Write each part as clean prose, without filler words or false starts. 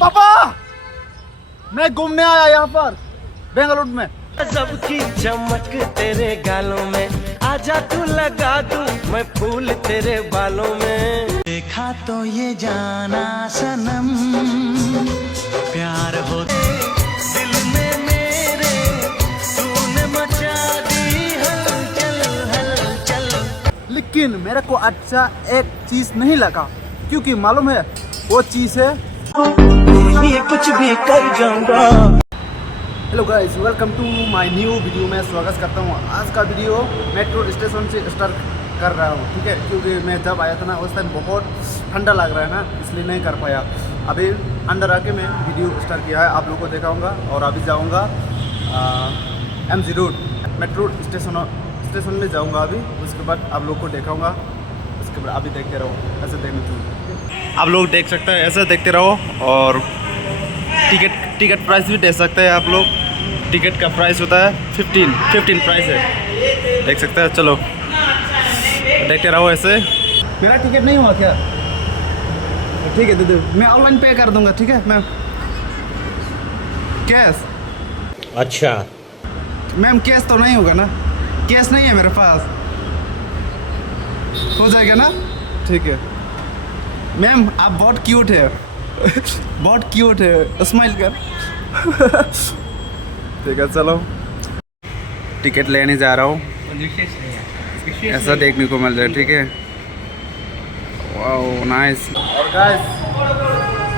पापा, मैं घूमने आया यहाँ पर बेंगलुरु में। सबकी चमक तेरे गालों में, आजा तू लगा दूं मैं फूल तेरे बालों में। देखा तो ये जाना सनम, प्यार हो दिल में मेरे, तूने मचा दी हलचल हलचल। लेकिन मेरे को अच्छा एक चीज नहीं लगा, क्योंकि मालूम है वो चीज है ये कुछ भी कर जाऊंगा। Hello guys, welcome to my new video में स्वागत करता हूँ। आज का वीडियो मेट्रो स्टेशन से स्टार्ट कर रहा हूँ, ठीक है, क्योंकि मैं जब आया था ना उस टाइम बहुत ठंडा लग रहा है ना, इसलिए नहीं कर पाया। अभी अंदर आके मैं वीडियो स्टार्ट किया है, आप लोगों को दिखाऊंगा। और अभी जाऊँगा MG रोड मेट्रो स्टेशन में जाऊँगा अभी, उसके बाद आप लोग को दिखाऊँगा। उसके बाद अभी देखते रहो, ऐसे देखने चाहिए, आप लोग देख सकते हैं, ऐसे देखते रहो। और टिकट प्राइस भी दे सकते हैं आप लोग। टिकट का प्राइस होता है 15 प्राइस है, देख सकते हैं। चलो देखते रहो ऐसे। मेरा टिकट नहीं हुआ क्या? ठीक है दीदी, मैं ऑनलाइन पे कर दूंगा, ठीक है। मैं कैश, अच्छा मैम कैश तो नहीं होगा ना? कैश नहीं है मेरे पास, हो जाएगा ना? ठीक है मैम, आप बहुत क्यूट है बहुत क्यूट है, स्माइल कर ठीक है चलो, टिकट लेने जा रहा हूँ। ऐसा देखने को मिल रहा है, ठीक है। Wow nice. और गाइस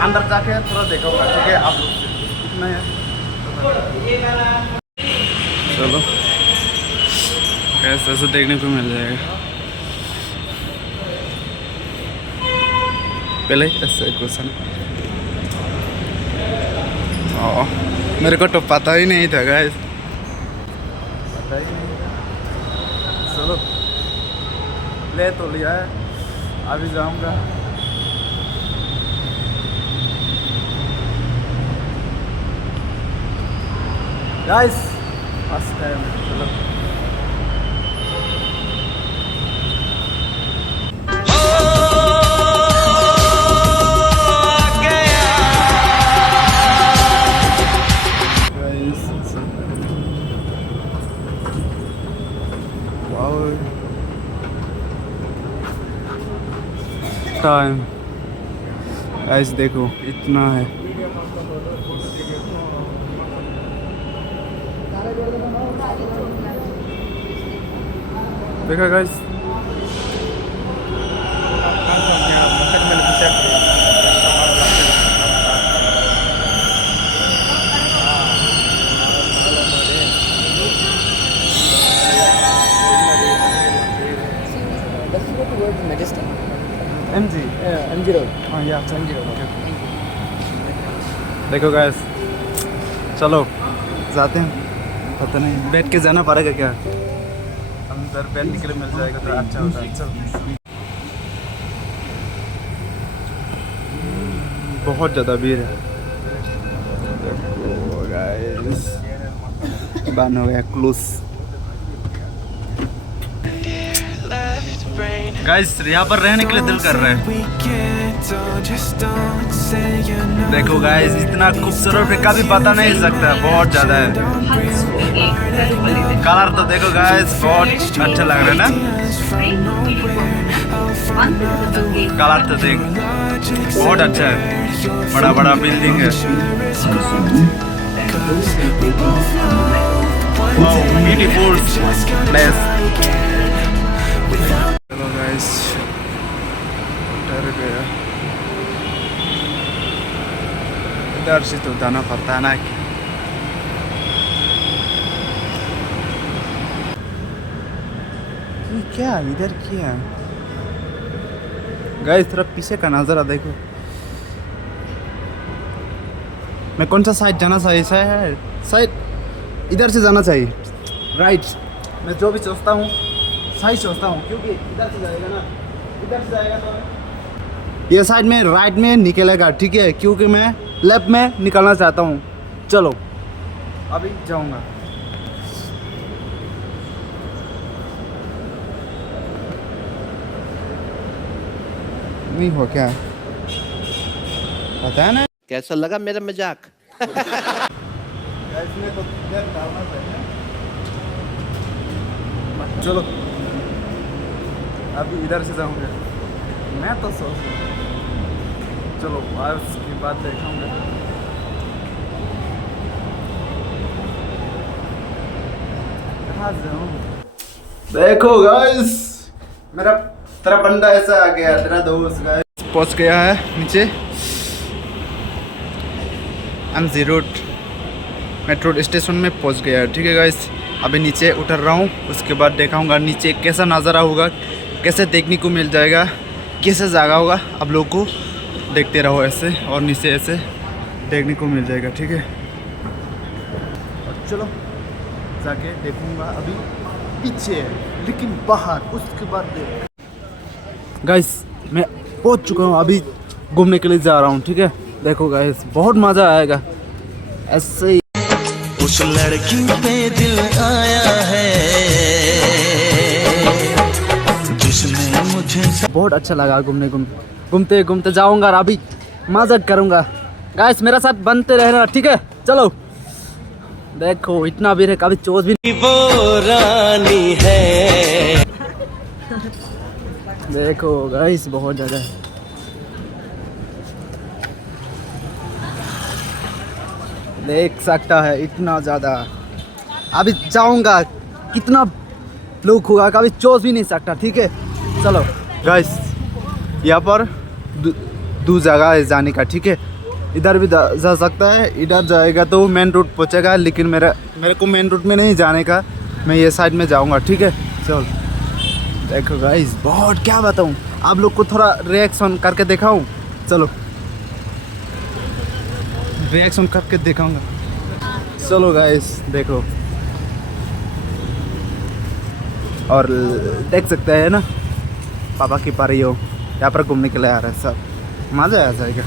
अंदर जाके थोड़ा देखूंगा, ठीक है, आप लोग कितना है। चलो ऐसा देखने को मिल जाएगा। पहले ऐसे क्वेश्चन, मेरे को तो पता ही नहीं था गाइस, पता ही नहीं था। चलो ले तो लिया है, अभी जाऊंगा। गाइस फर्स्ट टाइम, चलो टाइम। गाइस देखो इतना है, देखा गाइस। MG रोड, हाँ या MG रोड। देखो गाइस, चलो जाते हैं। पता नहीं बैठ के जाना पड़ेगा क्या, अंदर बैठने के लिए मिल जाएगा तो अच्छा होता है। चल, बहुत ज़्यादा भीड़ है। देखो गाइस, बंद हो गया क्लोज। गाइस यहाँ पर रहने के लिए दिल कर रहा है। देखो गाइस, इतना खूबसूरत है कभी पता नहीं सकता, बहुत ज्यादा है। कलर तो देखो गाइस, बहुत अच्छा लग रहा है ना। कलर तो देख, बहुत अच्छा है, बड़ा बड़ा बिल्डिंग है। Beautiful place. डर गया, इधर से तो जाना पड़ता है ना। क्या इधर क्या गाइस, थोड़ा पीछे का नजारा देखो। मैं कौन सा साइड जाना चाहिए? साइड इधर से जाना चाहिए, राइट। मैं जो भी सोचता हूँ सही सोचता हूँ, क्योंकि इधर से जाएगा ना, इधर से जाएगा तो ये साइड में राइट में निकलेगा, ठीक है, क्योंकि मैं लेफ्ट में निकलना चाहता हूँ। चलो अभी जाऊँगा। नहीं हो क्या पता है ना। कैसा लगा मेरा मजाक? इसमें तो तेल डालना चाहिए। चलो अभी इधर से जाऊंगे मैं तो सोच, चलो आज की बात देखाऊंगा। कहाँ जाऊँ? देखो गाइस, तेरा बंदा ऐसा आ गया, तेरा दोस्त गाइस पहुंच गया है नीचे M0 मेट्रो स्टेशन में पहुंच गया है। ठीक है गाइस, अभी नीचे उतर रहा हूँ, उसके बाद दिखाऊंगा नीचे कैसा नज़ारा होगा, कैसे देखने को मिल जाएगा, कैसे जगह होगा। आप लोग को देखते रहो ऐसे, और नीचे ऐसे देखने को मिल जाएगा। ठीक है, और चलो जाके देखूंगा। अभी पीछे है लेकिन बाहर, उसके बाद देख। गाइस मैं पहुंच चुका हूँ, अभी घूमने के लिए जा रहा हूँ। ठीक है, देखो गाइस बहुत मज़ा आएगा ऐसे ही। उस लड़की पे दिल आया है जिसने मुझे बहुत अच्छा लगा घूमते घूमते जाऊंगा और अभी मजा करूंगा। गाइस मेरा साथ बनते रहना, ठीक है। चलो देखो इतना भी है, कभी चोट भी वो रानी है। देखो गाइस बहुत ज़्यादा है। देख सकता है इतना ज़्यादा, अभी जाऊंगा, कितना लोग होगा कभी चोट भी नहीं सकता। ठीक है, चलो गाइस यहाँ पर दो जगह है जाने का। ठीक है, इधर भी जा सकता है, इधर जाएगा तो मेन रोड पहुँचेगा, लेकिन मेरे को मेन रोड में नहीं जाने का, मैं ये साइड में जाऊंगा। ठीक है, चलो देखो गाइस बहुत, क्या बताऊं, आप लोग को थोड़ा रिएक्शन करके दिखाऊं। चलो रिएक्शन करके दिखाऊंगा। चलो गाइस देखो, और देख सकते हैं ना पापा की पारी हो, यहाँ पर घूमने के लिए आ रहा है, सब मज़ा आ जाएगा।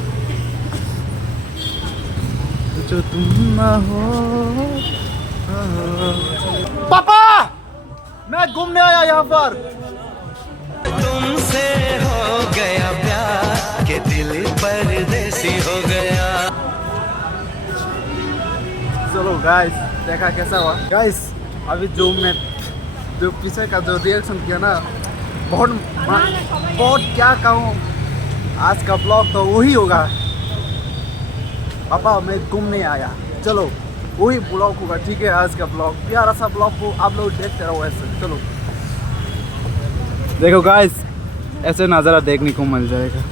जो तुम ना हो पापा, मैं घूमने आया यहाँ पर। तुमसे हो गया प्यार के दिल परदेसी हो गया। चलो गाइस देखा कैसा हुआ। गाइस अभी जो पीछे का जो रिएक्शन किया ना, बहुत क्या कहूँ, आज का ब्लॉग तो वही होगा। पापा मैं घूमने आया, चलो वही ब्लॉग होगा। ठीक है, आज का ब्लॉग प्यारा सा ब्लॉग को आप लोग देखते रहो ऐसे। चलो देखो गाइस, ऐसे नज़ारा देखने को मिल जाएगा।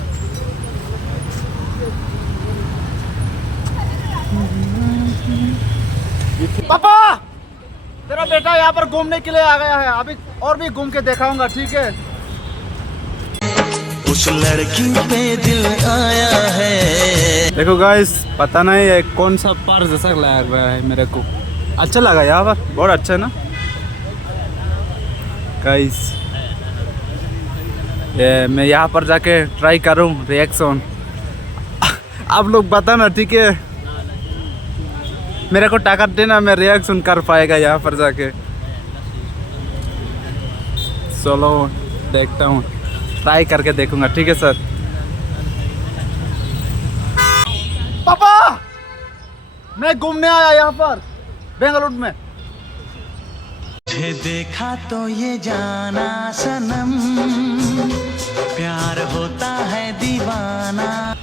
पापा तेरा बेटा यहाँ पर घूमने के लिए आ गया है, अभी और भी घूम के दिखाऊंगा। ठीक है, उस लड़की पे दिल आया है। देखो गाइस पता नहीं है कौन सा पार्क जैसा लग रहा है, मेरे को अच्छा लगा यहाँ पर, बहुत अच्छा है ना गाइस। मैं यहाँ पर जाके ट्राई करूँ रिएक्शन, आप लोग बताना। ठीक है, मेरे को टाका देना, मैं रिएक्शन कर पाएगा यहाँ पर जाके। चलो देखता हूँ, ट्राई करके देखूंगा। ठीक है सर। पापा मैं घूमने आया यहाँ पर बेंगलुरु में। तुझे देखा तो ये जाना सनम, प्यार होता है दीवाना।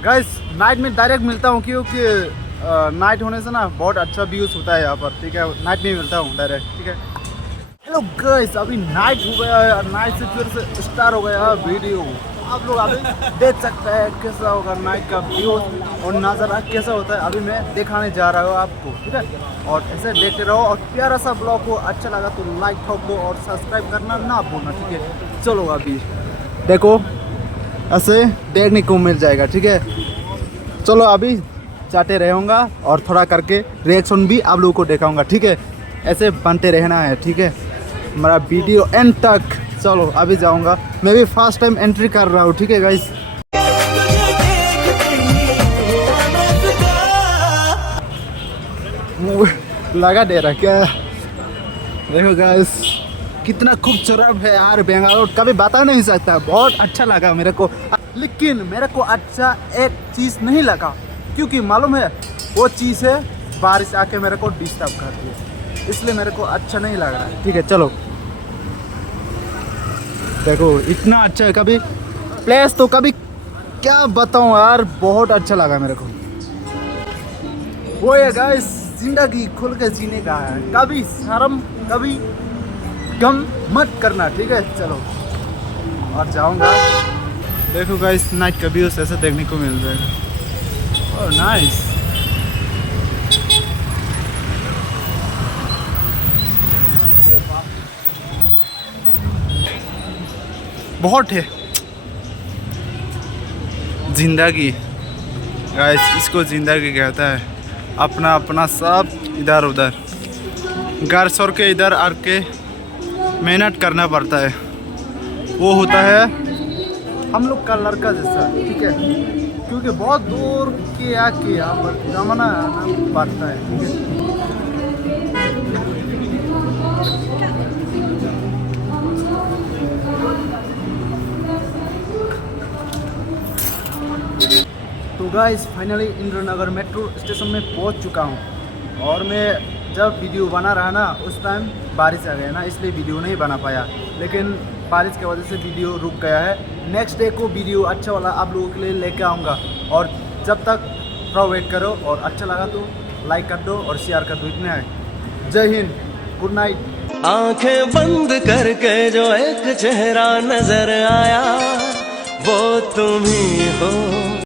गाइस नाइट में डायरेक्ट मिलता हूँ, क्योंकि नाइट होने से ना बहुत अच्छा व्यूज होता है यहाँ पर। ठीक है, नाइट में मिलता हूँ डायरेक्ट। ठीक है, हेलो गाइस अभी नाइट हो गया है, और नाइट से फिर से स्टार्ट हो गया है वीडियो। आप लोग अभी देख सकते हैं कैसा होगा नाइट का व्यू और नज़ारा कैसा होता है, अभी मैं दिखाने जा रहा हूँ आपको। ठीक है, और ऐसे देखते रहो, और प्यारा सा ब्लॉग को अच्छा लगा तो लाइक ठोक दो और सब्सक्राइब करना ना भूलना। ठीक है, चलो अभी देखो ऐसे देखने को मिल जाएगा। ठीक है, चलो अभी चाहते रहूँगा और थोड़ा करके रिएक्शन भी आप लोगों को दिखाऊंगा। ठीक है, ऐसे बनते रहना है। ठीक है, हमारा वीडियो एंड तक। चलो अभी जाऊंगा, मैं भी फर्स्ट टाइम एंट्री कर रहा हूँ। ठीक है गाइस, लगा दे रहा क्या, देखो गाइस कितना खूबसूरत है यार बेंगलोर, कभी बता नहीं सकता। बहुत अच्छा लगा मेरे को, लेकिन मेरे को अच्छा एक चीज़ नहीं लगा, क्योंकि मालूम है वो चीज़ है बारिश आके मेरे को डिस्टर्ब करती है, इसलिए मेरे को अच्छा नहीं लग रहा है। ठीक है चलो, देखो इतना अच्छा है, कभी प्लेस तो कभी क्या बताऊं यार, बहुत अच्छा लगा मेरे को। वो है गाइस, जिंदगी खुल के जीने का है, कभी शर्म कभी गम मत करना, ठीक है। चलो और जाऊंगा। देखो गाइस नाइट का व्यूज ऐसा देखने को मिल जाएगा। Oh nice. बहुत है जिंदगी गाइस, इसको जिंदगी कहता है। अपना अपना सब इधर उधर, घर छोड़ के इधर आके मेहनत करना पड़ता है, वो होता है हम लोग का लड़का जैसा, ठीक है। क्योंकि बहुत दूर के आके यहाँ पर जमाना पड़ता है, ठीक है। तो guys finally Indranagar metro station में पहुंच चुका हूं, और मैं जब वीडियो बना रहा ना उस टाइम बारिश आ गया ना, इसलिए वीडियो नहीं बना पाया। लेकिन बारिश की वजह से वीडियो रुक गया है। नेक्स्ट डे को वीडियो अच्छा वाला आप लोगों के लिए लेके आऊँगा, और जब तक थोड़ा वेट करो, और अच्छा लगा तो लाइक कर दो और शेयर कर दो। इतने हैं। जय हिंद, गुड नाइट। आंखें बंद करके जो एक चेहरा नजर आया वो तुम ही हो।